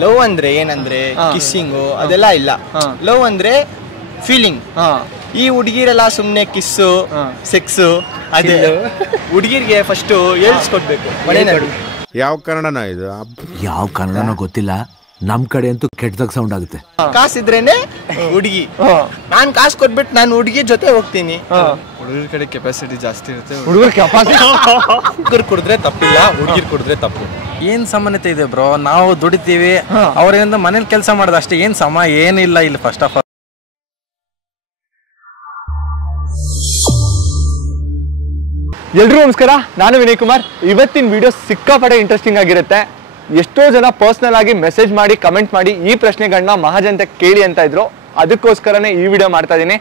Love ಅಂದ್ರೆ ಏನಂದ್ರೆ ಕಿಸ್ಸಿಂಗು ಅದೆಲ್ಲ ಇಲ್ಲ. ಲವ್ ಅಂದ್ರೆ ಫೀಲಿಂಗ್. ಈ ಹುಡುಗಿರೆಲ್ಲ ಸುಮ್ನೆ ಕಿಸ್ಸು ಸೆಕ್ಸು ಅದೇ ಹುಡುಗಿರ್ಗೆ ಫಸ್ಟ್ ಹೇಳ್ಸ್ಕೊಡ್ಬೇಕು ಮನೆಯಲ್ಲಿ. ಯಾವ ಕನ್ನಡನ ಇದು? ಯಾವ ಕನ್ನಡನೋ ಗೊತ್ತಿಲ್ಲ, ನಮ್ ಕಡೆ ಅಂತೂ ಕೆಟ್ಟದಾಗ ಸೌಂಡ್ ಆಗುತ್ತೆ. ಕಾಸಿದ್ರೇನೆ ಹುಡುಗಿ. ನಾನ್ ಕಾಸು ಕೊಟ್ಬಿಟ್ಟು ನಾನು ಹುಡುಗಿ ಜೊತೆ ಹೋಗ್ತೀನಿ. ಹುಡುಗರ ಕಡೆ ಕೆಪಾಸಿಟಿ ಜಾಸ್ತಿ ಇರುತ್ತೆ. ಹುಡುಗರು ಕುಡಿದ್ರೆ ತಪ್ಪಿಲ್ಲ, ಹುಡುಗಿರ್ ಕುಡಿದ್ರೆ ತಪ್ಪು. ಏನ್ ಸಮಾನತೆ ಇದೆ ಬ್ರೋ? ನಾವು ದುಡಿತೀವಿ, ಅವ್ರಿಂದ ಮನೇಲಿ ಕೆಲಸ ಮಾಡೋದು ಅಷ್ಟೇ. ಏನ್ ಏನಿಲ್ಲ ಇಲ್ಲಿ. ಫಸ್ಟ್ ಆಫ್ ಆಲ್ ಎಲ್ರಿಗೂ ನಮಸ್ಕಾರ, ನಾನು ವಿನಯ್ ಕುಮಾರ್. ಇವತ್ತಿನ ವಿಡಿಯೋ ಸಿಕ್ಕಾಪಟ್ಟೆ ಇಂಟ್ರೆಸ್ಟಿಂಗ್ ಆಗಿರುತ್ತೆ. ಎಷ್ಟೋ ಜನ ಪರ್ಸನಲ್ ಆಗಿ ಮೆಸೇಜ್ ಮಾಡಿ ಕಮೆಂಟ್ ಮಾಡಿ ಈ ಪ್ರಶ್ನೆಗಳನ್ನ ಮಹಾಜನತೆ ಕೇಳಿ ಅಂತ ಇದ್ರು. ಅದಕ್ಕೋಸ್ಕರನೇ ಈ ವಿಡಿಯೋ ಮಾಡ್ತಾ ಇದ್ದೀನಿ.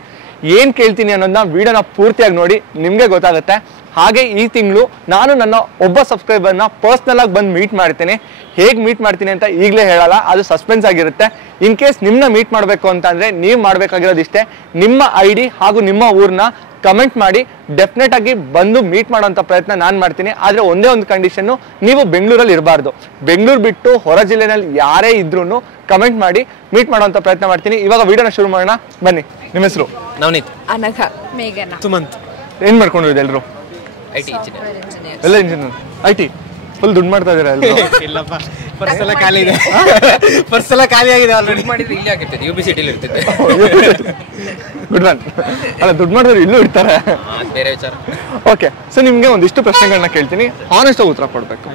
ಏನು ಕೇಳ್ತೀನಿ ಅನ್ನೋದನ್ನ ವಿಡಿಯೋನ ಪೂರ್ತಿಯಾಗಿ ನೋಡಿ, ನಿಮಗೆ ಗೊತ್ತಾಗುತ್ತೆ. ಹಾಗೆ ಈ ತಿಂಗಳು ನಾನು ನನ್ನ ಒಬ್ಬ ಸಬ್ಸ್ಕ್ರೈಬರ್ನ ಪರ್ಸ್ನಲ್ ಆಗಿ ಬಂದು ಮೀಟ್ ಮಾಡ್ತೀನಿ. ಹೇಗೆ ಮೀಟ್ ಮಾಡ್ತೀನಿ ಅಂತ ಈಗಲೇ ಹೇಳಲ್ಲ, ಅದು ಸಸ್ಪೆನ್ಸ್ ಆಗಿರುತ್ತೆ. ಇನ್ ಕೇಸ್ ನಿಮ್ಮನ್ನ ಮೀಟ್ ಮಾಡಬೇಕು ಅಂತ ಅಂದರೆ ನೀವು ಮಾಡಬೇಕಾಗಿರೋದು ಇಷ್ಟೇ, ನಿಮ್ಮ ID ಹಾಗೂ ನಿಮ್ಮ ಊರನ್ನ ಕಮೆಂಟ್ ಮಾಡಿ ಡೆಫಿನೆಟ್ ಆಗಿ ಬಂದು ಮೀಟ್ ಮಾಡೋಂಥ ಪ್ರಯತ್ನ ನಾನು ಮಾಡ್ತೀನಿ. ಆದರೆ ಒಂದೇ ಒಂದು ಕಂಡೀಷನ್ನು, ನೀವು ಬೆಂಗಳೂರಲ್ಲಿ ಇರಬಾರ್ದು. ಬೆಂಗಳೂರು ಬಿಟ್ಟು ಹೊರ ಜಿಲ್ಲೆನಲ್ಲಿ ಯಾರೇ ಇದ್ರೂ ಕಮೆಂಟ್ ಮಾಡಿ ಮೀಟ್ ಮಾಡೋಂಥ ಪ್ರಯತ್ನ ಮಾಡ್ತೀನಿ. ಇವಾಗ ವಿಡಿಯೋನ ಶುರು ಮಾಡೋಣ, ಬನ್ನಿ. ನಿಮ್ಮ ಹೆಸರು? ನವನೀತ್, ಅನಘ, ಮೇಘನಾ, ಸುಮಂತ್. ಏನು ಮಾಡ್ಕೊಂಡಿರೋದು ಎಲ್ಲರೂ? ಎಲ್ಲ ಇಂಜಿನಿಯರ್. IT ಫುಲ್ ದುಡ್ಡು ಮಾಡ್ತಾ ಇದ್ದೀರಾ ಎಲ್ಲರೂ? ಇಲ್ಲಪ್ಪ, ಪರ್ಸ್ ಎಲ್ಲ ಖಾಲಿ ಇದೆ. ಪರ್ಸ್ ಎಲ್ಲ ಖಾಲಿ ಆಗಿದೆ ಆಲ್ರೆಡಿ. ಮಾಡಿದ್ರೆ ಇಲ್ಲಿ ಆಗಿರ್ತದೆ, UB ಸಿಟಿಲಿ ಇರ್ತಿದ್ದೆ. Good man. ಅಲ್ಲ, ದುಡ್ಡು ಮಾಡಿದ್ರೆ ಇಲ್ಲೂ ಇರ್ತಾರೆ, ಬೇರೆ ವಿಚಾರ. ಓಕೆ. ಸೊ ನಿಮಗೆ ಒಂದಿಷ್ಟು ಪ್ರಶ್ನೆಗಳನ್ನ ಕೇಳ್ತೀನಿ, ಹಾನೆಸ್ಟ್ ಆಗಿ ಉತ್ತರ ಕೊಡಬೇಕು.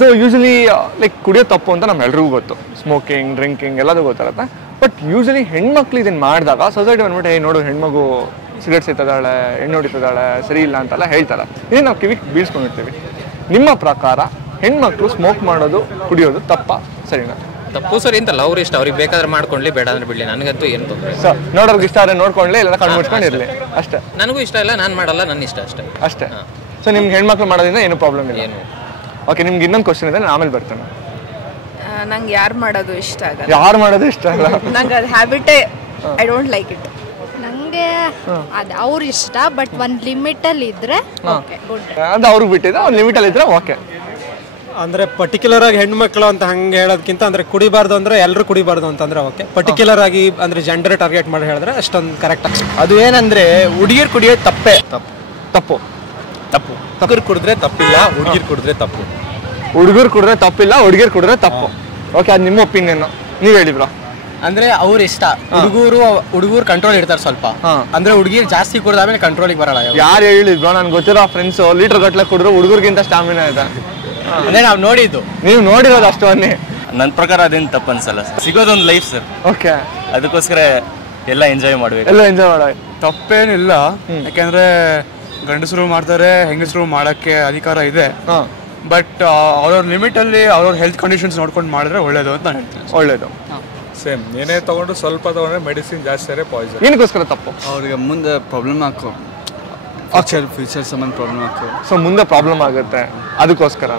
ಸೊ ಯೂಶಲಿ ಲೈಕ್ ಕುಡಿಯೋ ತಪ್ಪು ಅಂತ ನಮ್ಮೆಲ್ರಿಗೂ ಗೊತ್ತು. ಸ್ಮೋಕಿಂಗ್, ಡ್ರಿಂಕಿಂಗ್ ಎಲ್ಲದೂ ಗೊತ್ತಿರುತ್ತೆ. ಬಟ್ ಯೂಶಲಿ ಹೆಣ್ಮಕ್ಳು ಇದನ್ನು ಮಾಡಿದಾಗ ಸೊಸೈಟಿ ಬಂದ್ಬಿಟ್ಟು ನೋಡು ಹೆಣ್ಮಗು ಸಿಗರೇಟ್ ಸೇತಾಳೆ, ಎಣ್ಣೆ ಹೊಡಿತಿದ್ದಾಳೆ, ಸರಿ ಇಲ್ಲ ಅಂತೆಲ್ಲ ಹೇಳ್ತಾರೆ. ಇದನ್ನು ನಾವು ಕಿವಿಗೆ ಬೀಳ್ಸ್ಕೊಂಡಿರ್ತೀವಿ. ನಿಮ್ಮ ಪ್ರಕಾರ ಹೆಣ್ಮಕ್ಳು ಸ್ಮೋಕ್ ಮಾಡೋದು, ಕುಡಿಯೋದು ತಪ್ಪಾ ಸರಿನಾ? ತಪ್ಪು ಸರಿ ಅಂತಲ್ಲ, ಅವ್ರು ಇಷ್ಟ, ಅವ್ರಿಗೆ ಬೇಕಾದ್ರೆ ಮಾಡ್ಕೊಂಡ್ಲಿ, ಬೇಡ ಅಂದ್ರೆ ಬಿಡ್ಲಿ, ನನಗಂತೂ ಏನು ತೊಂದರೆ. ಸೊ ನೋಡೋರ್ಗೆ ಇಷ್ಟ ಆದರೆ ನೋಡ್ಕೊಂಡ್ಲಿ, ಇಲ್ಲ ಕಣ್ಣು ಮುಚ್ಕೊಂಡಿರಲಿ ಅಷ್ಟೇ. ನನಗೂ ಇಷ್ಟ ಇಲ್ಲ, ನಾನು ಮಾಡಲ್ಲ, ನನ್ನ ಇಷ್ಟ ಅಷ್ಟೇ. ಸೊ ನಿಮ್ಗೆ ಹೆಣ್ಮಕ್ಳು ಮಾಡೋದ್ರಿಂದ ಏನು ಪ್ರಾಬ್ಲಮ್ ಇಲ್ಲ? ಏನು. ಓಕೆ, ನಿಮ್ಗೆ ಇನ್ನೊಂದು ಕ್ವಶನ್ ಇದೆ, ನಾನು ಆಮೇಲೆ ಬರ್ತೇನೆ. ನಂಗೆ ಯಾರು ಮಾಡೋದು ಇಷ್ಟ ಆಗಲ್ಲ. ಯಾರು ಮಾಡೋದು ಇಷ್ಟ ಅಲ್ಲ? ನಂಗೆ ಅದು ಹ್ಯಾಬಿಟೇ, ಐ ಡೋಂಟ್ ಲೈಕ್ ಇಟ್. ನಂಗೆ ಅದು ಅವ್ರ ಇಷ್ಟ, ಬಟ್ ಒಂದು ಲಿಮಿಟಲ್ಲಿ ಇದ್ರೆ ಓಕೆ, ಗುಡ್. ಅದು ಅವ್ರಿಗೆ ಬಿಟ್ಟಿದೆ, ಒಂದು ಲಿಮಿಟಲ್ಲಿ ಇದ್ರೆ ಓಕೆ. ಅಂದ್ರೆ ಪರ್ಟಿಕ್ಯುಲರ್ ಆಗಿ ಹೆಣ್ಮಕ್ಳು ಅಂತ ಹಂಗೆ ಹೇಳೋದಕ್ಕಿಂತ ಅಂದ್ರೆ ಕುಡಿಬಾರ್ದು ಅಂದ್ರೆ ಎಲ್ಲರೂ ಕುಡಿಬಾರ್ದು ಅಂತಂದ್ರೆ ಓಕೆ. ಪರ್ಟಿಕ್ಯುಲರ್ ಆಗಿ ಅಂದ್ರೆ ಜೆಂಡರ್ ಟಾರ್ಗೆಟ್ ಮಾಡಿ ಹೇಳಿದ್ರೆ ಅಷ್ಟೊಂದು ಕರೆಕ್ಟ್. ಅದು ಏನಂದ್ರೆ ಹುಡುಗಿರ್ ಕುಡಿಯೋದು ತಪ್ಪೇ. ತಪ್ಪು. ಹುಡುಗರು ಕುಡಿದ್ರೆ ತಪ್ಪಿಲ್ಲ, ಹುಡುಗಿರ್ ಕುಡಿದ್ರೆ ತಪ್ಪು. ಹುಡುಗರು ಕುಡಿದ್ರೆ ತಪ್ಪಿಲ್ಲ, ಹುಡುಗಿರು ಕುಡಿದ್ರೆ ತಪ್ಪು. ಓಕೆ, ಅದು ನಿಮ್ಮ ಒಪಿನಿಯನ್, ನೀವು ಹೇಳಿ ಬ್ರೋ. ಅಂದ್ರೆ ಅವ್ರ ಇಷ್ಟ. ಹುಡುಗರು ಕಂಟ್ರೋಲ್ ಇರ್ತಾರೆ ಸ್ವಲ್ಪ. ಅಂದ್ರೆ ಹುಡುಗಿರ್ ಜಾಸ್ತಿ ಕುಡಿದಾದ್ಮೇಲೆ ಕಂಟ್ರೋಲಿಗೆ ಬರಲ್ಲ. ಯಾರು ಹೇಳಿದ್ರು? ನನ್ಗೆ ಗೊತ್ತಿರೋ ಫ್ರೆಂಡ್ಸ್ ಲೀಟರ್ ಗಟ್ಲೆ ಕುಡಿದ್ರು ಹುಡುಗರಿಗಿಂತ ಸ್ಟಾಮಿನಾ ಇದೆ. ಅದೇ ನಾವು ನೋಡಿದ್ದು, ನೀವು ನೋಡಿರೋದು ಅಷ್ಟು ಅನ್ನಿ. ನನ್ನ ಪ್ರಕಾರ ಅದೇನು ತಪ್ಪು ಅನ್ಸಲ್ಲ. ಸಿಗೋದೊಂದು ಲೈಫ್ ಸರ್. ಓಕೆ, ಅದಕ್ಕೋಸ್ಕರ ಎಲ್ಲ ಎಂಜಾಯ್ ಮಾಡಬೇಕು. ಎಲ್ಲ ಎಂಜಾಯ್ ಮಾಡೋ ತಪ್ಪೇನಿಲ್ಲ, ಯಾಕೆಂದ್ರೆ ಗಂಡಸರು ಮಾಡ್ತಾರೆ, ಹೆಂಗಸರು ಮಾಡಕ್ಕೆ ಅಧಿಕಾರ ಇದೆ. ಬಟ್ ಅವ್ರವ್ರ ಲಿಮಿಟಲ್ಲಿ ಅವ್ರವ್ರ ಹೆಲ್ತ್ ಕಂಡೀಷನ್ಸ್ ನೋಡ್ಕೊಂಡು ಮಾಡಿದ್ರೆ ಒಳ್ಳೇದು ಅಂತ ನಾನು ಹೇಳ್ತೀನಿ. ಒಳ್ಳೇದು. ಸೇಮ್ ಏನೇ ತಗೊಂಡು ಸ್ವಲ್ಪ ತಗೊಂಡ್ರೆ ಮೆಡಿಸಿನ್ ಜಾಸ್ತಿ ಪಾಯ್ಸನ್. ಏನಕ್ಕೋಸ್ಕರ ತಪ್ಪು? ಅವ್ರಿಗೆ ಮುಂದೆ ಪ್ರಾಬ್ಲಮ್ ಹಾಕೋ, ಫ್ಯೂಚರ್ ಸಂಬಂಧ ಪ್ರಾಬ್ಲಮ್ ಹಾಕೋ. ಸೊ ಮುಂದೆ ಪ್ರಾಬ್ಲಮ್ ಆಗುತ್ತೆ, ಅದಕ್ಕೋಸ್ಕರ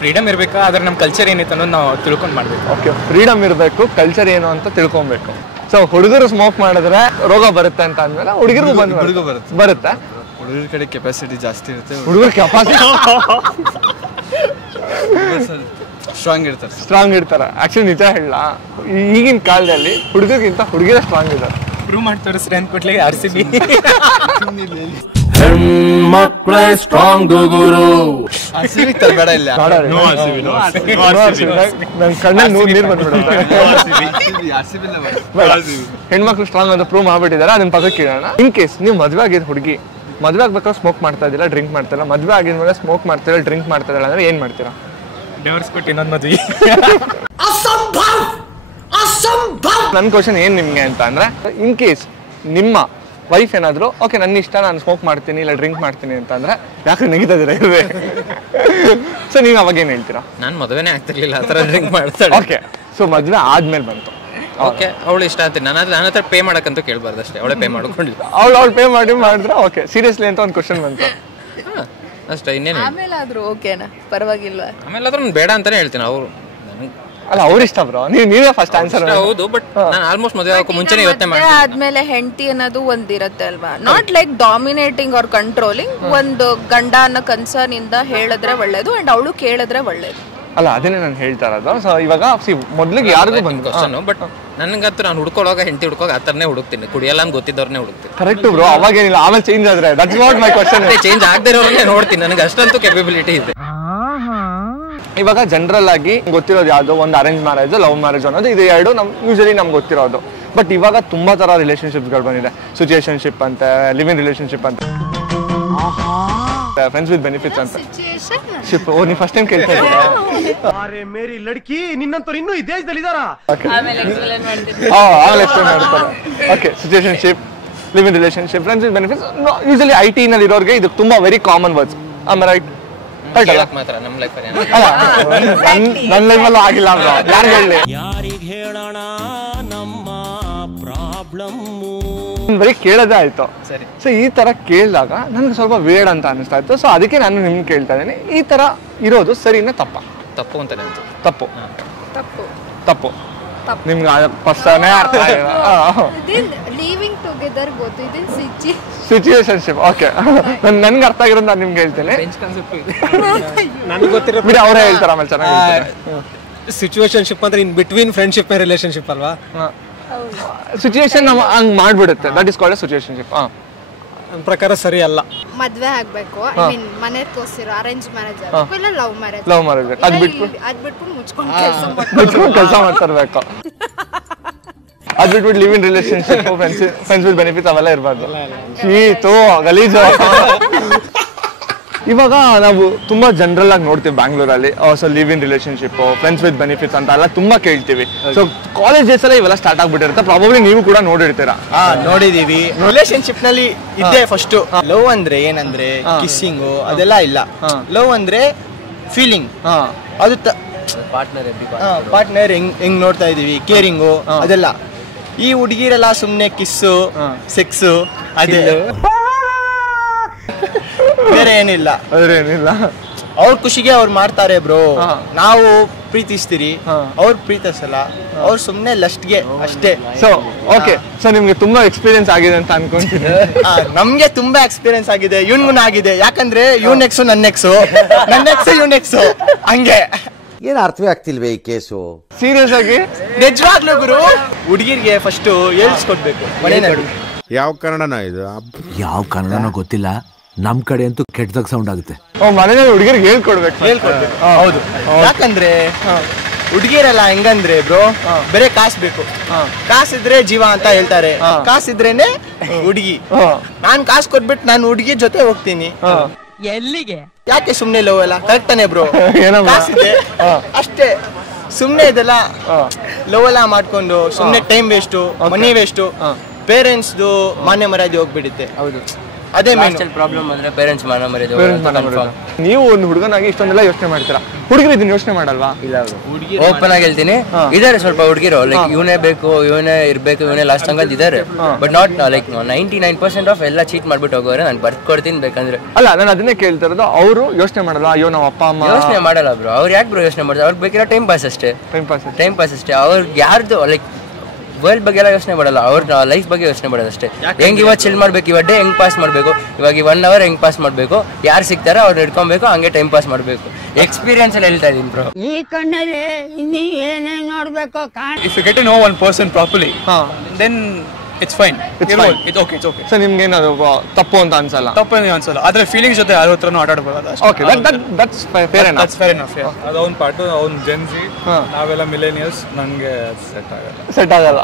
ಫ್ರೀಡಮ್ ಇರಬೇಕು, ಆದ್ರೆ ನಮ್ಮ ಕಲ್ಚರ್ ಏನೈತೆ ಅನ್ನೋದು ನಾವು ತಿಳ್ಕೊಂಡು ಮಾಡಬೇಕು. ಓಕೆ, ಫ್ರೀಡಮ್ ಇರಬೇಕು, ಕಲ್ಚರ್ ಏನು ಅಂತ ತಿಳ್ಕೊಬೇಕು. ಸೊ ಹುಡುಗರು ಸ್ಮೋಕ್ ಮಾಡಿದ್ರೆ ರೋಗ ಬರುತ್ತೆ ಅಂತ ಅಂದ್ಮೇಲೆ ಹುಡುಗರಿಗೂ ಬರುತ್ತೆ. ಹುಡುಗರ ಕಡೆ ಕೆಪಾಸಿಟಿ ಜಾಸ್ತಿ ಇರುತ್ತೆ, ಹುಡುಗರ ಕೆಪಾಸಿಟಿ ಸ್ಟ್ರಾಂಗ್ ಇರ್ತಾರೆ. ಆಕ್ಚುಲಿ ನಿಜ ಹೇಳ, ಈಗಿನ ಕಾಲದಲ್ಲಿ ಹುಡುಗರಿಗಿಂತ ಹುಡುಗಿರ ಸ್ಟ್ರಾಂಗ್ ಇದ್ದಾರೆ. ಪ್ರೂವ್ ಮಾಡಿ ತೋರಿಸ್ರಿ ಅಂದ್ಬಿಟ್ಲಿಗೆ RCB ಹೆಣ್ಮಕ್ಳೇ ಸ್ಟ್ರಾಂಗ್ ಗುರು. ಬೇಡ ಇಲ್ಲ, ನನ್ ಕಣ್ಣಲ್ಲಿ ನೀರು ಬಂದ್ಬಿಡುತ್ತೆ. ಹೆಣ್ಮಕ್ಳು ಸ್ಟ್ರಾಂಗ್ ಅಂತ ಪ್ರೂವ್ ಮಾಡ್ಬಿಟ್ಟಿದ್ದಾರೆ, ಅದನ್ನ ಪಕ್ಕಕ್ಕೆ ಇಡೋಣ. ಇನ್ ಕೇಸ್ ನೀವು ಮದುವೆ ಆಗಿದ್ ಹುಡುಗಿ ಮದುವೆ ಆಗ್ಬೇಕಾದ್ರೆ ಸ್ಮೋಕ್ ಮಾಡ್ತಾ ಇದ್ದಿಲ್ಲ, ಡ್ರಿಂಕ್ ಮಾಡ್ತಿಲ್ಲ, ಮದುವೆ ಆಗಿದ್ಮೇಲೆ ಸ್ಮೋಕ್ ಮಾಡ್ತಿಲ್ಲ, ಡ್ರಿಂಕ್ ಮಾಡ್ತಾ ಇದ್ದಿಲ್ಲ ಅಂದ್ರೆ ಏನ್ ಮಾಡ್ತೀರಾ? ಡಿವೋರ್ಸ್ ಕೊಟ್ಟು ಇನ್ನೊಂದು ಮದುವೆ. ನನ್ನ ಕ್ವಶನ್ ಏನ್ ನಿಮ್ಗೆ ಅಂತ ಅಂದ್ರೆ, ಇನ್ ಕೇಸ್ ನಿಮ್ಮ ವೈಫ್ ಏನಾದ್ರು ಓಕೆ ನನ್ನ ಇಷ್ಟ, ನಾನು ಸ್ಮೋಕ್ ಮಾಡ್ತೀನಿ ಇಲ್ಲ ಡ್ರಿಂಕ್ ಮಾಡ್ತೀನಿ ಅಂತ ಅಂದ್ರೆ ಯಾಕೆ ನೆಗಿತಾ ಇದೀರಾ ಇರುವೆ? ಸೊ ನೀವು ಅವಾಗ ಏನ್ ಹೇಳ್ತೀರಾ? ನಾನು ಮದುವೆನೇ ಆಗ್ತಿರ್ಲಿಲ್ಲ, ಆ ಥರ ಡ್ರಿಂಕ್ ಮಾಡ್ತಾಳೆ. ಓಕೆ, ಸೊ ಮದುವೆ ಆದ್ಮೇಲೆ ಬಂತು. ಓಕೆ, ಅವಳು ಇಷ್ಟ ಅಂತೀನಿ. ನನ್ನ ಹತ್ರ ಪೇ ಮಾಡಕ್ಕಂತೂ ಕೇಳಬಾರ್ದು ಅಷ್ಟೇ, ಅವಳೇ ಪೇ ಮಾಡ್ಕೊಂಡಿಲ್ಲ. ಅವಳು ಪೇ ಮಾಡಿದ್ರೆ ಓಕೆ, ಸೀರಿಯಸ್ಲಿ ಅಂತ ಒಂದು ಕ್ವಶನ್ ಬಂತು ಅಷ್ಟೇ, ಇನ್ನೇನು. ಆಮೇಲಾದ್ರೂ ಓಕೆನಾ, ಪರವಾಗಿಲ್ವಾ? ಆಮೇಲಾದ್ರೂ ನಾನು ಬೇಡ ಅಂತಾನೆ ಹೇಳ್ತೀನಿ. ಅವರು ಅಲ್ಲ, ಅವ್ರ ಇಷ್ಟ ಬ್ರೋ, ನೀವೇ ಫಸ್ಟ್ ಆನ್ಸರ್. ಹೌದು, ಬಟ್ ನಾನು ಆಲ್ಮೋಸ್ಟ್ ಮದುವೆ ಆಗೋ ಮುಂಚೆನೇ ಯೋಚನೆ ಮಾಡ್ತೀನಿ. ಆದ್ಮೇಲೆ ಹೆಂಡತಿ ಅನ್ನೋದು ಒಂದಿರತ್ತೆ ಅಲ್ವಾ, not like dominating or controlling. ಒಂದು ಗಂಡ ಅನ್ನೋ ಕನ್ಸರ್ನ್ ಇಂದ ಹೇಳಿದ್ರೆ ಒಳ್ಳೇದು, ಅಂಡ್ ಅವಳು ಕೇಳಿದ್ರೆ ಒಳ್ಳೇದು. ಅಲ್ಲ ಅದನ್ನೇ ನಾನು ಹೇಳ್ತಾ ಇರೋದು. ಸೊ ಇವಾಗ ಮೊದ್ಲಿಗೆ ಯಾರಿಗೂ ಬಂದು ಬಟ್ ನನಗಂತೂ ನಾನು ಹುಡ್ಕೊಳ್ಳೋವಾಗ ಹೆಂಡತಿ ಹುಡ್ಕೋವಾಗ ಆ ಥರನೇ ಹುಡುಕ್ತೀನಿ, ಕುಡಿಯಲ್ಲ ಅಂತ ಗೊತ್ತಿದ್ದವ್ರನ್ನೇ ಹುಡುಕ್ತೀನಿ. ಕರೆಕ್ಟ್ ಬ್ರೋ, ಅವಾಗೇನಿಲ್ಲ, ಆಮೇಲೆ ಚೇಂಜ್ ಆದ್ರೆ that's what my question. Change ಆಗದೆ ಇರೋರನ್ನೇ ನೋಡ್ತೀನಿ, ನನಗೆ ಅಷ್ಟಂತೂ ಕೆಪಬಿಲಿಟಿ ಇದೆ. ಇವಾಗ ಜನರಲ್ ಆಗಿ ಗೊತ್ತಿರೋದು ಯಾವ್ದು, ಒಂದು ಅರೇಂಜ್ ಮ್ಯಾರೇಜ್, ಲವ್ ಮ್ಯಾರೇಜ್ ಅನ್ನೋದು, ಇದು ಎರಡು ಯೂಶಲಿ ನಮ್ಗೆ ಗೊತ್ತಿರೋದು. ಬಟ್ ಇವಾಗ ತುಂಬಾ ತರ ರಿಲೇಶನ್ಶಿಪ್ಗಳು ಬಂದಿದೆ. ಸಿಚುಯೇಷನ್ಶಿಪ್ ಅಂತ, ಲಿವ್ ಇನ್ ರಿಲೇಶನ್ಶಿಪ್ ಅಂತ, ಫ್ರೆಂಡ್ಸ್ ವಿತ್ ಬೆನಿಫಿಟ್ಸ್ ಅಂತ ಶಿಪ್. ಓ, ನೀವು ಫಸ್ಟ್ ಟೈಮ್ ಕೇಳ್ತಾ ಇದ್ದೀರಾ? ಅರೆ ಮೇರಿ ಲಡ್ಕಿ, ನಿನ್ನಂತವ್ರು ಇನ್ನೂ ಈ ದೇಶದಲ್ಲಿ ಇದಾರಾ? ಆಮೇಲೆ ಎಕ್ಸ್ಪ್ಲೇನ್ ಮಾಡ್ತಾರೆ. Okay, situationship, live in relationship, friends with benefits. Usually IT ನಲ್ಲಿ ಇರೋರಿಗೆ ಇದು ತುಂಬಾ ವೆರಿ ಕಾಮನ್ ವರ್ಡ್ಸ್. ಆಮೇಲೆ ರೈಟ್ ಮಾತ್ರ ನಮ್ಮ ಲೈಫಲ್ಲಿ ನನ್ನ ಲೈಫಲ್ಲೂ ಆಗಿಲ್ಲ ಅಂದ್ರೆ ಯಾರು ಹೇಳಿ, ಯಾರಿಗೆ ಹೇಳೋಣ ನಮ್ಮ ಪ್ರಾಬ್ಲಮ್? ಬರೀ ಕೇಳೋದೇ ಆಯ್ತು. ಸೊ ಈ ತರ ಕೇಳಿದಾಗ ನನ್ಗೆ ಸ್ವಲ್ಪ ವೇಡ್ ಅಂತ ಅನಿಸ್ತಾ ಇತ್ತು. ಸೊ ಅದಕ್ಕೆ ನಾನು ನಿಮ್ಗೆ ಕೇಳ್ತಾ ಇದ್ದೀನಿ, ಈ ತರ ಇರೋದು ಸರಿನಾ ತಪ್ಪಾ? ತಪ್ಪು ಅಂತಾನೆ ಅಂತ. ತಪ್ಪು ತಪ್ಪು ತಪ್ಪು ನಿಮ್ಗೆ ಪರ್ಸನೇ ಅರ್ಥ ಆಗಿಲ್ಲ. ಲಿವಿಂಗ್ ಟುಗೆದರ್ ಗೊತ್ತು, ಇದು ಸಿಚುಯೇಷನ್ಶಿಪ್. ಓಕೆ, ನನ್ಗೆ ಅರ್ಥ ಆಗಿರೋದು ನಾನು ನಿಮ್ಗೆ ಹೇಳ್ತೇನೆ. ನನಗೆ ಗೊತ್ತಿರೋ ಬಿಡಿ, ಅವರೇ ಹೇಳ್ತಾರೆ ಆಮೇಲೆ ಚೆನ್ನಾಗಿ. ಸಿಚುವೇಶನ್ಶಿಪ್ ಅಂದ್ರೆ in between friendship and relationship ಅಲ್ವಾ? ಸಿಚುಯೇಷನ್ ಹಂಗ್ ಮಾಡ್ಬಿಡುತ್ತೆ, that is called a situationship. ನನ್ನ ಪ್ರಕಾರ ಸರಿ ಅಲ್ಲ. ಮದ್ವೆ ಆಗ್ಬೇಕು, ಐ ಮೀನ್ ಮನೆ ತೋರಿಸಿರೋ ಅರೇಂಜ್ ಮ್ಯಾರೇಜ್ ಇಲ್ಲ ಲವ್ ಮ್ಯಾರೇಜ್. ಲವ್ ಮ್ಯಾರೇಜ್ ಅದ್ ಬಿಟ್ಬಿಟ್ಟು ಮುಚ್ಕೊಂಡು ಕೆಲಸ ಮಾಡ್ತಿರ್ಬೇಕು. ಅದ್ ಬಿಟ್ಬಿಟ್ಟು live in relationship, friends with benefits ಅವೆಲ್ಲ ಇರಬಾರ್ದು. ಶೀತು ಗಲೀಜು. ಇವಾಗ ನಾವು ತುಂಬಾ ಜನರಲ್ ಆಗಿ ನೋಡ್ತೀವಿ ಬ್ಯಾಂಗ್ಳೂರಲ್ಲಿ. So live in relationship, friends with benefits ಅಂತ ಎಲ್ಲ ತುಂಬಾ ಕೇಳ್ತೀವಿ. ಸೊ ಕಾಲೇಜ್ ಡೇಸ್ ಎಲ್ಲ ಇವೆಲ್ಲ ಸ್ಟಾರ್ಟ್ ಆಗ್ಬಿಟ್ಟಿರುತ್ತೆ. ಪ್ರಾಬಬ್ಲಿ ನೀವು ಕೂಡ ನೋಡಿರ್ತೀರಾ. ನೋಡಿದೀವಿ. ರಿಲೇಶನ್ಶಿಪ್ ನಲ್ಲಿ ಇದ್ದೇ ಫಸ್ಟ್. ಲವ್ ಅಂದ್ರೆ ಏನಂದ್ರೆ ಕಿಸ್ಸಿಂಗು ಅದೆಲ್ಲ ಇಲ್ಲ. ಲವ್ ಅಂದ್ರೆ ಫೀಲಿಂಗ್, ಅದು ಪಾರ್ಟ್ನರ್ ಹೆಂಗ್ ನೋಡ್ತಾ ಇದೀವಿ, ಕೇರಿಂಗು ಅದೆಲ್ಲ. ಈ ಹುಡುಗಿರೆಲ್ಲ ಸುಮ್ನೆ ಕಿಸ್ಸು, ಸೆಕ್ಸು, ಅದೇ, ಬೇರೆ ಏನಿಲ್ಲ. ಅವ್ರ ಖುಷಿಗೆ ಅವ್ರು ಮಾಡ್ತಾರೆ ಬ್ರೋ. ನಾವು ಪ್ರೀತಿಸ್ತೀರಿ, ಅವ್ರು ಪ್ರೀತಿಸಲ್ಲ, ಅವ್ರು ಸುಮ್ನೆ ಲಸ್ಟ್ಗೆ ಅಷ್ಟೇ. ಸೊ ಓಕೆ, ಸೊ ನಿಮ್ಗೆ ತುಂಬಾ ಎಕ್ಸ್ಪೀರಿಯನ್ಸ್ ಆಗಿದೆ ಅಂತ ಅನ್ಕೊಂತೀನಿ. ನಮ್ಗೆ ತುಂಬಾ ಎಕ್ಸ್ಪೀರಿಯನ್ಸ್ ಆಗಿದೆ, ಇವನ್ಗೂ ಆಗಿದೆ. ಯಾಕಂದ್ರೆ ಇವನ್ ಎಕ್ಸು ನನ್ನ ಎಕ್ಸು, ನನ್ನ ಎಕ್ಸು ಇವನ್ ಎಕ್ಸು, ಹಂಗೆ. ಏನು ಅರ್ಥವೇ ಆಗ್ತಿಲ್ವೇ ಈ ಕೇಸು? ಸೀರಿಯಸ್ ಆಗಿ ನಿಜವಾಗ್ಲೂ ಗುರು, ಹುಡುಗಿರ್ಗೆ ಫಸ್ಟ್ ಹೇಳ್ಸ್ಕೊಡ್ಬೇಕು ಮನೆಯಲ್ಲಿ. ಯಾವ ಕನ್ನಡನ ಇದು? ಯಾವ ಕನ್ನಡನೋ ಗೊತ್ತಿಲ್ಲ, ನಮ್ ಕಡೆ ಅಂತೂ ಕೆಟ್ಟದಾಗ ಸೌಂಡ್ ಆಗುತ್ತೆ. ಮನೇಲಿ ಹುಡುಗಿರಿಗೆ ಹೇಳ್ಕೊಡ್ಬೇಕು. ಹೌದು, ಯಾಕಂದ್ರೆ ಹುಡುಗಿರೆಲ್ಲ ಹೆಂಗಂದ್ರೆ ಬ್ರೋ, ಬೇರೆ ಕಾಸು ಬೇಕು, ಕಾಸಿದ್ರೆ ಜೀವ ಅಂತ ಹೇಳ್ತಾರೆ. ಕಾಸಿದ್ರೇನೆ ಹುಡುಗಿ. ನಾನ್ ಕಾಸು ಕೊಟ್ಬಿಟ್ಟು ನಾನು ಹುಡುಗಿ ಜೊತೆ ಹೋಗ್ತೀನಿ. ಎಲ್ಲಿಗೆ? ಯಾಕೆ ಸುಮ್ನೆ ಲವ್ ಎಲ್ಲ ಕರೆಕ್ಟಾನೆ ಬ್ರೋ? ಕಾಸಿದೆ ಅಷ್ಟೇ. ಸುಮ್ನೆ ಇದೆಲ್ಲ ಲವ್ ಎಲ್ಲ ಮಾಡ್ಕೊಂಡು ಸುಮ್ನೆ ಟೈಮ್ ವೇಸ್ಟು, ಮನಿ ವೇಸ್ಟು, ಪೇರೆಂಟ್ಸ್ದು ಮಾನ್ಯ ಮರ್ಯಾದೆ ಹೋಗ್ಬಿಡುತ್ತೆ. ಹೌದು, ಅದೇ ಮೇನ್ ಪ್ರಾಬ್ಲಮ್ ಅಂದ್ರೆ ಪೇರೆಂಟ್ಸ್ ಮಾನ ಮರ್ಯಾದೆ. ನೀವು ಒಂದು ಹುಡುಗನಾಗಿ ಇಷ್ಟೊಂದೆಲ್ಲ ಯೋಚನೆ ಮಾಡ್ತೀರಾ, ಹುಡುಗರು ಇದನ್ನ ಯೋಚನೆ ಮಾಡಲ್ವಾ? ಓಪನ್ ಆಗಿ ಹೇಳ್ತೀನಿ, ಇದಾರೆ ಸ್ವಲ್ಪ ಹುಡುಗಿರು ಲೈಕ್ ಇವನೇ ಬೇಕು, ಇವನೇ ಇರ್ಬೇಕು, ಇವನೇ ಲಾಸ್ಟ್ ಹಂಗಂತ ಇದಾರೆ. ಬಟ್ ನಾಟ್ ಲೈಕ್ 99% ಆಫ್ ಎಲ್ಲ ಚೀಟ್ ಮಾಡ್ಬಿಟ್ಟು ಹೋಗೋರೆ. ನಾನು ಬರ್ಕೊಡ್ತೀನಿ ಬೇಕಂದ್ರೆ. ಅಲ್ಲ, ನಾನು ಅದನ್ನೇ ಕೇಳ್ತಾ ಇರೋದು. ಅವರು ಯೋಚನೆ ಮಾಡಲ್ಲ, ಅಯ್ಯೋ ನಮ್ಮ ಅಪ್ಪ ಅಮ್ಮ ಯೋಚನೆ ಮಾಡಲ್ಲ ಬ್ರೋ. ಅವ್ರು ಯಾಕೆ ಬ್ರೋ ಯೋಚನೆ ಮಾಡ್ತಾರೆ? ಅವ್ರಿಗೆ ಬೇಕಿರೋ ಟೈಮ್ ಪಾಸ್ ಅಷ್ಟೇ. ಟೈಮ್ ಪಾಸ್ ಅಷ್ಟೇ. ಅವ್ರಿಗೆ ಯಾರ್ದು ಲೈಕ್ ವರ್ಲ್ಡ್ ಬಗ್ಗೆ ಎಲ್ಲ ಯೋಚನೆ ಮಾಡಲ್ಲ, ಅವ್ರ ಲೈಫ್ ಬಗ್ಗೆ ಯೋಚನೆ ಮಾಡೋದು ಅಷ್ಟೇ. ಹೆಂಗ್ ಇವತ್ತು ಚಿಲ್ ಮಾಡ್ಬೇಕು, ಇವತ್ತು ಡೇ ಹೆಂಗ್ ಪಾಸ್ ಮಾಡಬೇಕು, ಇವಾಗ 1 hour ಹೆಂಗ್ ಪಾಸ್ ಮಾಡಬೇಕು, ಯಾರು ಸಿಗ್ತಾರೋ ಅವ್ರು ಹಿಡ್ಕೊಬೇಕು, ಹಂಗೆ ಟೈಮ್ ಪಾಸ್ ಮಾಡಬೇಕು. ಎಕ್ಸ್ಪೀರಿಯನ್ಸ್ ಎಲ್ಲ ಹೇಳ್ತಾ ಇದೀನಿ ಬ್ರೋ. ಈ ಕಣ್ಣಲ್ಲಿ ಇನ್ನೂ ಏನೇನ್ ನೋಡ್ಬೇಕು. If you get to know one person properly, then it's fine. It's okay. So ನಿಮ್ಗೆ ಏನಾದ್ರು ತಪ್ಪು ಅಂತ ಅನ್ಸಲ್ಲ? ತಪ್ಪೇನು ಅನ್ಸಲ್ಲ, ಆದ್ರೆ ಫೀಲಿಂಗ್ಸ್ ಜೊತೆ ಯಾರ ಹತ್ರನೂ ಆಟ ಆಡಬಹುದು. Okay, that's fair enough. Fair enough. ಅದು ಅವ್ನ ಪಾರ್ಟ್, ಅವ್ನ ಜೆನ್ಸಿ, ನಾವೆಲ್ಲ ಮಿಲೇನಿಯಲ್ಸ್. ನಂಗೆ ಸೆಟ್ ಆಗಲ್ಲ.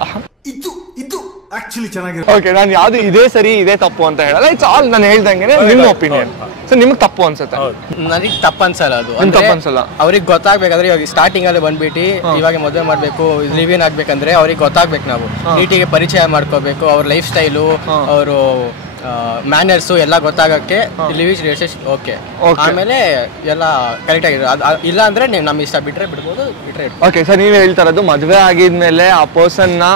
ಇದು ಆಕ್ಚುಲಿ ಚೆನ್ನಾಗಿದೆ. ಓಕೆ, ನಾನು ಯಾವ್ದು ಇದೇ ಸರಿ ಇದೇ ತಪ್ಪು ಅಂತ ಹೇಳಲ್ಲ. ಇಟ್ಸ್ ಆಲ್ ನಾನು ಹೇಳ್ದಂಗೆ ನಿಮ್ಮ ಒಪಿನಿಯನ್. ಸೊ ನಿಮ್ಗೆ ತಪ್ಪು ಅನ್ಸುತ್ತೆ? ನನಗೆ ತಪ್ಪು ಅನ್ಸಲ್ಲ. ಅದು ತಪ್ಪು ಅನ್ಸಲ್ಲ. ಅವ್ರಿಗೆ ಗೊತ್ತಾಗ್ಬೇಕಾದ್ರೆ ಇವಾಗ ಸ್ಟಾರ್ಟಿಂಗ್ ಅಲ್ಲಿ ಬಂದ್ಬಿಟ್ಟು ಇವಾಗ ಮದುವೆ ಮಾಡ್ಬೇಕು, ಲಿವ್ ಇನ್ ಆಗ್ಬೇಕಂದ್ರೆ ಅವ್ರಿಗೆ ಗೊತ್ತಾಗ್ಬೇಕು. ನಾವು ನೀಟಿಗೆ ಪರಿಚಯ ಮಾಡ್ಕೋಬೇಕು. ಅವ್ರ ಲೈಫ್ ಸ್ಟೈಲು, ಅವರು ಮ್ಯಾನರ್ಸು ಎಲ್ಲ ಗೊತ್ತಾಗಕ್ಕೆ ಲಿವ್ ಇನ್ ರಿಲೇಶನ್ಶಿಪ್ ಓಕೆ. ಆಮೇಲೆ ಎಲ್ಲ ಕರೆಕ್ಟ್ ಆಗಿರೋ ಇಲ್ಲ ಅಂದ್ರೆ ನಮ್ಮ ಇಷ್ಟ ಬಿಟ್ರೆ ಬಿಡ್ಬೋದು, ಬಿಟ್ರೆ. ಓಕೆ, ಸರ್ ನೀವು ಹೇಳ್ತಾ ಇರೋದು ಮದುವೆ ಆಗಿದ್ಮೇಲೆ ಆ ಪರ್ಸನ್ ನ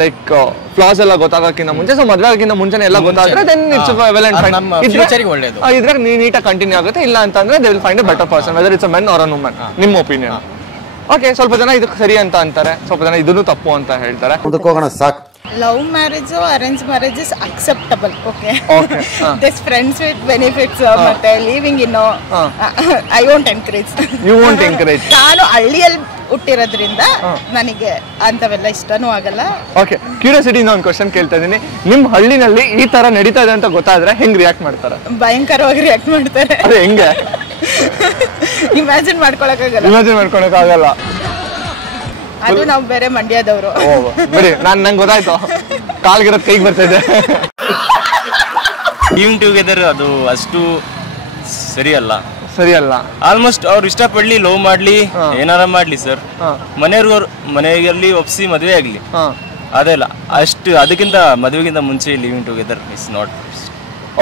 ಲೈಕ್ ಫ್ಲಾಸ್ ಎಲ್ಲ ಗೊತ್ತಾಗಕ್ಕಿಂತ ಮುಂಚೆ, ಸೊ ಮದುವೆ ಆಗಿಂತ ಮುಂಚೆನೆ ಎಲ್ಲ ಗೊತ್ತಾದ್ರೆ then it's well and fine. ಇದ್ರೆ ನೀಟಾಗಿ ಕಂಟಿನ್ಯೂ ಆಗುತ್ತೆ. ಇಲ್ಲ ಅಂತಂದ್ರೆ they will find a better person, whether it's a men or a woman. ನಿಮ್ಮ ಒಪಿನಿಯನ್. ಓಕೆ, ಸ್ವಲ್ಪ ಜನ ಇದಕ್ಕೆ ಸರಿ ಅಂತ ಅಂತಾರೆ, ಸ್ವಲ್ಪ ಜನ ಇದನ್ನು ತಪ್ಪು ಅಂತ ಹೇಳ್ತಾರೆ. ಮುಂದಕ್ಕೆ ಹೋಗೋಣ ಸಾಕು. Love marriage or arranged marriage is acceptable. Okay. Okay. This friends with benefits ಮತ್ತೆ living I won't encourage. You won't encourage. ನಾನು ಹಳ್ಳಿಯಲ್ಲಿ ಹುಟ್ಟಿರೋದ್ರಿಂದ ನನಗೆ ಅಂತವೆಲ್ಲ ಇಷ್ಟನೂ ಆಗಲ್ಲ. ಓಕೆ, ಕ್ಯೂರಿಯಾಸಿಟಿ ಒಂದು ಕ್ವಶನ್ ಕೇಳ್ತಾ ಇದೀನಿ. ನಿಮ್ಮ ಹಳ್ಳಿನಲ್ಲಿ ಈ ತರ ನಡೀತಾ ಇದೆ ಅಂತ ಗೊತ್ತಾದ್ರೆ ಹೆಂಗ್ ರಿಯಾಕ್ಟ್ ಮಾಡ್ತಾರೆ? ಭಯಂಕರವಾಗಿ ರಿಯಾಕ್ಟ್ ಮಾಡ್ತಾರೆ. ಅದೇ ಹೆಂಗೆ? ಇಮ್ಯಾಜಿನ್ ಮಾಡ್ಕೊಳಕ್ಕಾಗಲ್ಲ. ಅದು ನಾವು ಬೇರೆ ಮಂಡ್ಯದವರು. ಬರೀ ನಂಗೆ ಗೊತ್ತಾಯ್ತು, ಕಾಲ್ಗಿರೋದ್ ಕೈಗೆ ಬರ್ತಾ ಇದೆ. ಲಿವಿಂಗ್ ಟುಗೆದರ್ ಅದು ಅಷ್ಟು ಸರಿಯಲ್ಲ. ಆಲ್ಮೋಸ್ಟ್ ಅವ್ರು ಇಷ್ಟಪಡ್ಲಿ, ಲವ್ ಮಾಡ್ಲಿ, ಏನಾರ ಮಾಡ್ಲಿ ಸರ್, ಮನೆಯಲ್ಲಿ ಒಪ್ಸಿ ಮದುವೆ ಆಗ್ಲಿ, ಅದೆಲ್ಲ ಅಷ್ಟು. ಅದಕ್ಕಿಂತ ಮದುವೆಗಿಂತ ಮುಂಚೆ living together is not.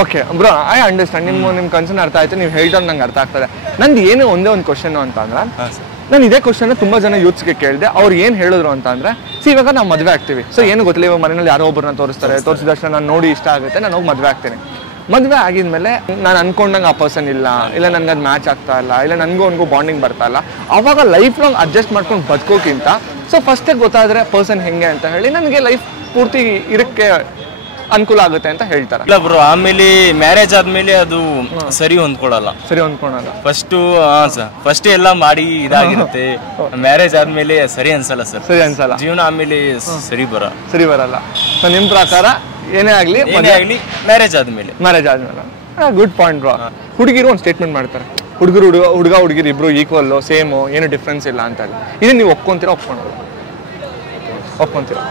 Okay bro, I understand. ನಿಮ್ಮ ಕನ್ಸರ್ನ್ ಅರ್ಥ ಆಯ್ತು, ನೀವು ಹೇಳ್ದವ್ರು ನಂಗೆ ಅರ್ಥ ಆಗ್ತದೆ. ನಂದು ಏನು ಒಂದೇ ಒಂದು ಕ್ವಶನ್ ಅಂತ ಅಂದ್ರೆ, ನಾನು ಇದೇ ಕ್ವಶನ್ ತುಂಬಾ ಜನ ಯೂತ್ಸ್ಗೆ ಕೇಳಿದೆ. ಅವ್ರು ಏನು ಹೇಳಿದ್ರು ಅಂತ ಅಂದ್ರೆ, ಇವಾಗ ನಾವು ಮದುವೆ ಆಗ್ತೀವಿ, ಸೊ ಏನು ಗೊತ್ತಿಲ್ಲ, ಇವಾಗ ಮನೆಯಲ್ಲಿ ಯಾರೋ ಒಬ್ಬರನ್ನ ತೋರಿಸಿದ ತಕ್ಷಣ ನಾನು ನೋಡಿ ಇಷ್ಟ ಆಗುತ್ತೆ, ನಾನು ಹೋಗಿ ಮದುವೆ ಆಗ್ತೀನಿ. ಮದುವೆ ಆಗಿದ್ಮೇಲೆ ನಾನು ಅನ್ಕೊಂಡಂಗೆ ಆ ಪರ್ಸನ್ ಇಲ್ಲ ನನ್ಗೆ ಅದು ಮ್ಯಾಚ್ ಆಗ್ತಾ ಇಲ್ಲ ನನಗೂ ಬಾಂಡಿಂಗ್ ಬರ್ತಾ ಇಲ್ಲ, ಅವಾಗ ಲೈಫ್ ಲಾಂಗ್ ಅಡ್ಜಸ್ಟ್ ಮಾಡ್ಕೊಂಡು ಬದುಕೋಕ್ಕಿಂತ ಸೊ ಫಸ್ಟೇ ಗೊತ್ತಾದ್ರೆ ಪರ್ಸನ್ ಹೆಂಗೆ ಅಂತ ಹೇಳಿ ನನಗೆ ಲೈಫ್ ಪೂರ್ತಿ ಇರಕ್ಕೆ ಅನುಕೂಲ ಆಗುತ್ತೆ ಅಂತ ಹೇಳ್ತಾರೆ. ಇಲ್ಲ ಬ್ರೋ, ಆಮೇಲೆ ಮ್ಯಾರೇಜ್ ಆದ್ಮೇಲೆ ಅದು ಸರಿ ಹೊಂದ್ಕೊಳ್ಳಲ್ಲ. ಫಸ್ಟ್ ಎಲ್ಲ ಮಾಡಿ ಇದಾಗಿರುತ್ತೆ. ಮ್ಯಾರೇಜ್ ಆದ್ಮೇಲೆ ಸರಿ ಅನ್ಸಲ್ಲ ಸರ್, ಜೀವನ ಆಮೇಲೆ ಸರಿ ಬರಲ್ಲ. ಸೊ ನಿಮ್ ಪ್ರಕಾರ ಏನೇ ಆಗ್ಲಿ ಮ್ಯಾರೇಜ್ ಆದ್ಮೇಲೆ ಗುಡ್ ಪಾಯಿಂಟ್ ಬ್ರೋ. ಹುಡುಗಿರು ಒಂದು ಸ್ಟೇಟ್ಮೆಂಟ್ ಮಾಡ್ತಾರೆ, ಹುಡುಗ ಹುಡುಗಿರು ಇಬ್ರು ಈಕ್ವಲ್ ಸೇಮ್, ಏನು ಡಿಫ್ರೆನ್ಸ್ ಇಲ್ಲ ಅಂತ ಹೇಳಿ. ಇದನ್ನ ನೀವು ಒಪ್ಕೊಂತೀರಾ? ಒಪ್ಕೊಂತೀರಾ?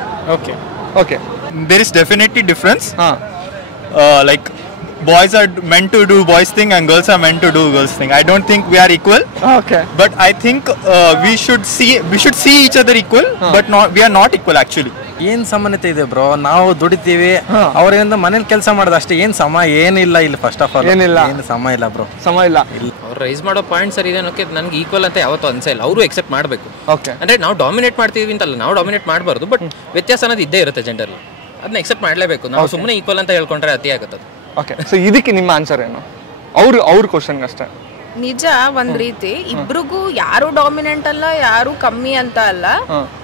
Okay. There is definitely difference. Like boys are meant to do boys thing and girls are meant to do girls thing. I don't think we are equal. Okay. But I think we should see each other equal, but we are not equal actually. ಏನ್ ಸಮಾನತೆ ಇದೆ bro? ನಾವು ದುಡಿತೀವಿ, ಅವರಿಂದ ಮನೇಲಿ ಕೆಲಸ ಮಾಡೋದು ಅಷ್ಟೇ. ಏನಿಲ್ಲ ಇಲ್ಲಿ. ಫಸ್ಟ್ ಆಫ್ ಆಲ್ ಏನು ಸಮ ಇಲ್ಲ ಬ್ರೋ, ಅವ್ರು ರೈಸ್ ಮಾಡೋ ಪಾಯಿಂಟ್ ಸರಿ ಇದೆ ಅನ್ನೋಕೆ ನನಗೆ ಈಕ್ವಲ್ ಅಂತ ಯಾವತ್ತೂ ಅನ್ಸಲ್ಲ. ಅವರು ಎಕ್ಸೆಪ್ಟ್ ಮಾಡಬೇಕು. ಅಂದ್ರೆ ನಾವು ಡಾಮಿನೇಟ್ ಮಾಡ್ತೀವಿ ಅಂತಲ್ಲ, ನಾವು ಡಾಮಿನೇಟ್ ಮಾಡಬಾರ್ದು, ಬಟ್ ವ್ಯತ್ಯಾಸ ಅನ್ನೋದು ಇದ್ದೇ ಇರುತ್ತೆ ಜೆಂಡರ್. ಅದನ್ನ ಎಕ್ಸೆಪ್ಟ್ ಮಾಡಲೇಬೇಕು. ನಾವು ಸುಮ್ಮನೆ ಈಕ್ವಲ್ ಅಂತ ಹೇಳ್ಕೊಂಡ್ರೆ ಅತಿ ಆಗುತ್ತೆ. ಓಕೆ, ಸೊ ಇದಕ್ಕೆ ನಿಮ್ಮ ಆನ್ಸರ್ ಏನು? ಅವ್ರ ಕ್ವಶನ್ಗೆ ಅಷ್ಟೇ. ನಿಜ, ಒಂದ್ ರೀತಿ ಇಬ್ರಿಗೂ ಯಾರು ಡಾಮಿನೆಂಟ್ ಅಲ್ಲ, ಯಾರು ಕಮ್ಮಿ ಅಂತ ಅಲ್ಲ,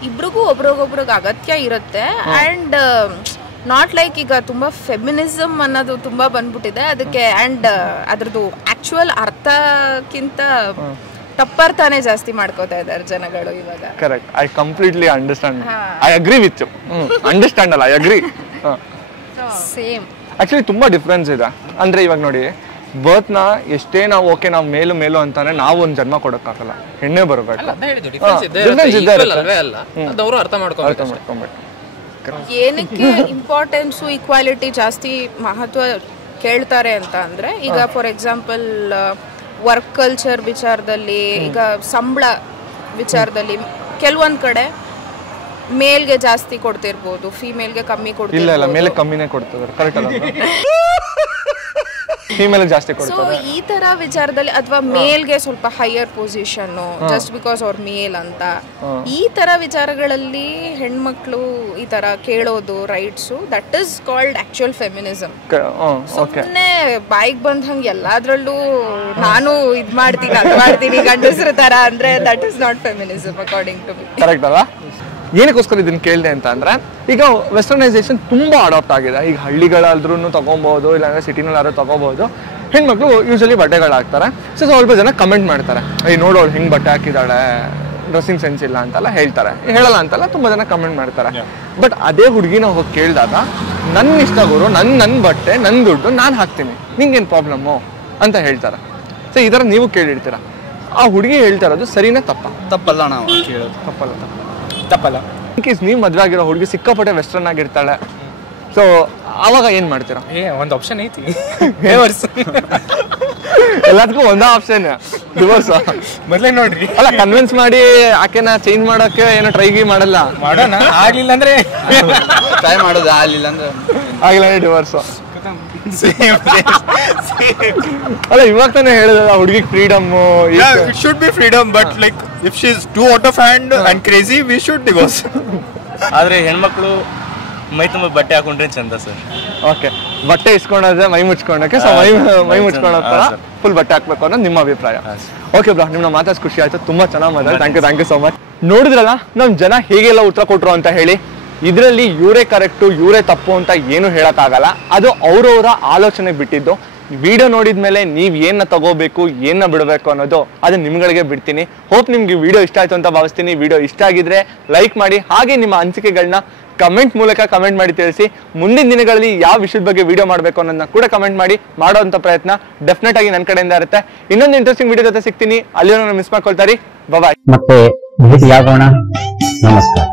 ಇಬ್ರಿಗೂ ಒಬ್ರಿಗೊಬ್ರಿಗೆ ಅಗತ್ಯ ಇರುತ್ತೆ. ಅಂಡ್ ನಾಟ್ ಲೈಕ್ ಈಗ ತುಂಬಾ ಫೆಮಿನಿಸಮ್ ಅನ್ನೋದು ತುಂಬಾ ಬಂದ್ಬಿಟ್ಟಿದೆ ಅದಕ್ಕೆ. ಅಂಡ್ ಅದ್ರದ್ದು ಆಕ್ಚುಯಲ್ ಅರ್ಥಕ್ಕಿಂತ ತಪ್ಪರ್ಥನೇ ಜಾಸ್ತಿ ಮಾಡ್ಕೋತಾ ಇದ್ದಾರೆ ಜನಗಳು ಇವಾಗ. Correct, I completely understand. I agree with you. Understand ಅಲ್ಲ, ಐ ಅಗ್ರಿ. ಸೇಮ್. ಆಕ್ಚುಲಿ ತುಂಬಾ ಡಿಫ್ರೆನ್ಸ್ ಇದೆ. ಅಂದ್ರೆ ಇವಾಗ ನೋಡಿ, ಬರ್ತ್ನ ಎಷ್ಟೇ ನಾವು ನಾವು ಮೇಲು ಅಂತಾನೆ ನಾವು ಒಂದು ಜನ್ಮ ಕೊಡಕ್ಕಾಗಲ್ಲ, ಹೆಣ್ಣೆ ಬರಬೇಕು. ಏನಕ್ಕೆ ಇಂಪಾರ್ಟೆನ್ಸು ಈಕ್ವಾಲಿಟಿ ಜಾಸ್ತಿ ಮಹತ್ವ ಕೇಳ್ತಾರೆ ಅಂತ ಅಂದ್ರೆ, ಈಗ ಫಾರ್ ಎಕ್ಸಾಂಪಲ್ ವರ್ಕ್ ಕಲ್ಚರ್ ವಿಚಾರದಲ್ಲಿ, ಈಗ ಸಂಬಳ ವಿಚಾರದಲ್ಲಿ ಕೆಲವೊಂದ್ ಕಡೆ ಮೇಲ್ಗೆ ಜಾಸ್ತಿ ಕೊಡ್ತಿರ್ಬೋದು, ಫಿಮೇಲ್ಗೆ ಕಮ್ಮಿ ಕೊಡ್ತಿರ್ಬೋದು. ಇಲ್ಲ, ಮೇಲೆ ಕಮ್ಮಿನೇ ಕೊಡ್ತಿದ್ದಾರೆ. ಕರೆಕ್ಟ್ ಅಲ್ಲ? ಫಿಮೇಲ್ ಜಾಸ್ತಿ ಕೊಡ್ತಾರೆ. ಸೊ ಈ ತರ ವಿಚಾರದಲ್ಲಿ, ಅಥವಾ ಮೇಲ್ಗೆ ಸ್ವಲ್ಪ ಹೈಯರ್ ಪೊಸಿಷನ್ ಜಸ್ಟ್ ಬಿಕಾಸ್ ಅವ್ರ ಮೇಲ್ ಅಂತ, ಈ ತರ ವಿಚಾರಗಳಲ್ಲಿ ಹೆಣ್ಮಕ್ಳು ಈ ತರ ಕೇಳೋದು rights, that is called actual feminism. ಸುಮ್ಮನೆ ಬಾಯಿಗೆ ಬಂದ ಹಂಗೆ ಎಲ್ಲಾದ್ರಲ್ಲೂ ನಾನು ಇದ್ ಮಾಡ್ತೀನಿ ಅದ್ ಮಾಡ್ತೀನಿ ಗಂಡಸ್ರ ತರ ಅಂದ್ರೆ that is not feminism according to me. Correct ಅಲ್ಲ? ಏನಕ್ಕೋಸ್ಕರ ಇದನ್ನ ಕೇಳಿದೆ ಅಂತ ಅಂದ್ರೆ, ಈಗ ವೆಸ್ಟರ್ನೈಸೇಷನ್ ತುಂಬಾ ಅಡಾಪ್ಟ್ ಆಗಿದೆ. ಈಗ ಹಳ್ಳಿಗಳಾದ್ರೂ ತಗೋಬಹುದು, ಇಲ್ಲಾಂದ್ರೆ ಸಿಟಿನಲ್ಲಾದ್ರೂ ತಗೋಬಹುದು. ಹೆಣ್ಮಕ್ಳು ಯೂಶಲಿ ಬಟ್ಟೆಗಳು ಹಾಕ್ತಾರೆ. ಸೊ ಸ್ವಲ್ಪ ಜನ ಕಮೆಂಟ್ ಮಾಡ್ತಾರೆ, ನೋಡೋಳು ಹೆಂಗ್ ಬಟ್ಟೆ ಹಾಕಿದಾಳೆ, ಡ್ರೆಸ್ಸಿಂಗ್ ಸೆನ್ಸ್ ಇಲ್ಲ ಅಂತೆಲ್ಲ ಹೇಳ್ತಾರೆ. ಹೇಳಲ್ಲ ಅಂತಲ್ಲ, ತುಂಬಾ ಜನ ಕಮೆಂಟ್ ಮಾಡ್ತಾರೆ. ಬಟ್ ಅದೇ ಹುಡುಗಿನ ಹೋಗಿ ಕೇಳಿದಾಗ, ನನ್ನ ಇಷ್ಟ ಗುರು, ನನ್ನ ಬಟ್ಟೆ, ನನ್ನ ದುಡ್ಡು ನಾನು ಹಾಕ್ತೀನಿ, ನಿಂಗೇನು ಪ್ರಾಬ್ಲಮ್ಮು ಅಂತ ಹೇಳ್ತಾರೆ. ಸೊ ಈ ಥರ ನೀವು ಕೇಳಿರ್ತೀರ. ಆ ಹುಡುಗಿ ಹೇಳ್ತಾ ಇರೋದು ಸರಿನಾ ತಪ್ಪಲ್ಲ? ನಾವು ಕೇಳೋದು ತಪ್ಪಲ್ಲ. ಇನ್ಕೇಸ್ ನೀವು ಮದುವೆ ಆಗಿರೋ ಹುಡುಗಿ ಸಿಕ್ಕಾಪಟ್ಟೆ ವೆಸ್ಟರ್ನ್ ಆಗಿರ್ತಾಳೆ, ಸೊ ಅವಾಗ ಏನ್ ಮಾಡ್ತೀರಾ? ಒಂದು ಆಪ್ಷನ್ ಐತಿ, ಎಲ್ಲದಕ್ಕೂ ಒಂದೇ ಆಪ್ಷನ್, ಡಿವೋರ್ಸ್. ಮೊದಲೇ ನೋಡ್ರಿ, ಅಲ್ಲ ಕನ್ವಿನ್ಸ್ ಮಾಡಿ ಆಕೆನ ಚೇಂಜ್ ಮಾಡೋಕೆ ಏನೋ ಟ್ರೈ ಮಾಡಲ್ಲ. ಮಾಡೋಣ, ಆಗ್ಲಿಲ್ಲ ಅಂದ್ರೆ ಟ್ರೈ ಮಾಡೋದು, ಆಗಿಲ್ಲ ಅಂದ್ರೆ ಡಿವೋರ್ಸ್. ಅಲ್ಲ ಇವಾಗ ತಾನೇ ಹೇಳಿದ ಹುಡುಗಿಗೆ freedom. It should be freedom, but like if she is too out of hand and crazy, we should divorce. ಆದ್ರೆ ಹೆಣ್ಮಕ್ಳು ಮೈ ತುಂಬ ಬಟ್ಟೆ ಹಾಕೊಂಡ್ರೆ ಚಂದ ಸರ್. ಓಕೆ, ಬಟ್ಟೆ ಇಸ್ಕೊಂಡ್ರೆ ಮೈ ಮುಚ್ಕೊಂಡಕ್ಕೆ, ಸೊ ಮೈ ಮುಚ್ಕೊಳ್ಳೋ ತರ ಫುಲ್ ಬಟ್ಟೆ ಹಾಕ್ಬೇಕು ಅನ್ನೋದು ನಿಮ್ಮ ಅಭಿಪ್ರಾಯ. ಓಕೆ ಬ್ರೋ, ನಿಮ್ಮನ್ನ ಮಾತಾಡ್ಸಿ ಖುಷಿ ಆಯ್ತು, ತುಂಬಾ ಚೆನ್ನಾಗಿ ಮಾತಾಡಿ. Thank you so much. ನೋಡಿದ್ರಲ್ಲ ನಮ್ ಜನ ಹೇಗೆಲ್ಲ ಉತ್ತರ ಕೊಟ್ರು ಅಂತ ಹೇಳಿ. ಇದರಲ್ಲಿ ಇವರೇ ಕರೆಕ್ಟು ಇವರೇ ತಪ್ಪು ಅಂತ ಏನು ಹೇಳೋಕ್ಕಾಗಲ್ಲ, ಅದು ಅವರವರ ಆಲೋಚನೆಗೆ ಬಿಟ್ಟಿದ್ದು. ವಿಡಿಯೋ ನೋಡಿದ್ಮೇಲೆ ನೀವು ಏನ ತಗೋಬೇಕು ಏನ ಬಿಡಬೇಕು ಅನ್ನೋದು ಅದು ನಿಮ್ಗಳಿಗೆ ಬಿಡ್ತೀನಿ. ಹೋಪ್ ನಿಮ್ಗೆ ವಿಡಿಯೋ ಇಷ್ಟ ಆಯ್ತು ಅಂತ ಭಾವಿಸ್ತೀನಿ. ವಿಡಿಯೋ ಇಷ್ಟ ಆಗಿದ್ರೆ ಲೈಕ್ ಮಾಡಿ, ಹಾಗೆ ನಿಮ್ಮ ಅನಿಸಿಕೆಗಳನ್ನ ಕಮೆಂಟ್ ಮೂಲಕ ಕಮೆಂಟ್ ಮಾಡಿ ತಿಳಿಸಿ. ಮುಂದಿನ ದಿನಗಳಲ್ಲಿ ಯಾವ ವಿಷಯದ ಬಗ್ಗೆ ವಿಡಿಯೋ ಮಾಡಬೇಕು ಅನ್ನೋದನ್ನ ಕೂಡ ಕಮೆಂಟ್ ಮಾಡಿ, ಮಾಡೋಂಥ ಪ್ರಯತ್ನ ಡೆಫಿನೆಟ್ ಆಗಿ ನನ್ನ ಕಡೆಯಿಂದ ಇರುತ್ತೆ. ಇನ್ನೊಂದು ಇಂಟ್ರೆಸ್ಟಿಂಗ್ ವಿಡಿಯೋ ಜೊತೆ ಸಿಗ್ತೀನಿ. ಅಲ್ಲಿಯೂ ಮಿಸ್ ಮಾಡ್ಕೊಳ್ತಾರಿ. ಬಾಯ್. ಮತ್ತೆ ಭೇಟಿಯಾಗೋಣ. ನಮಸ್ಕಾರ.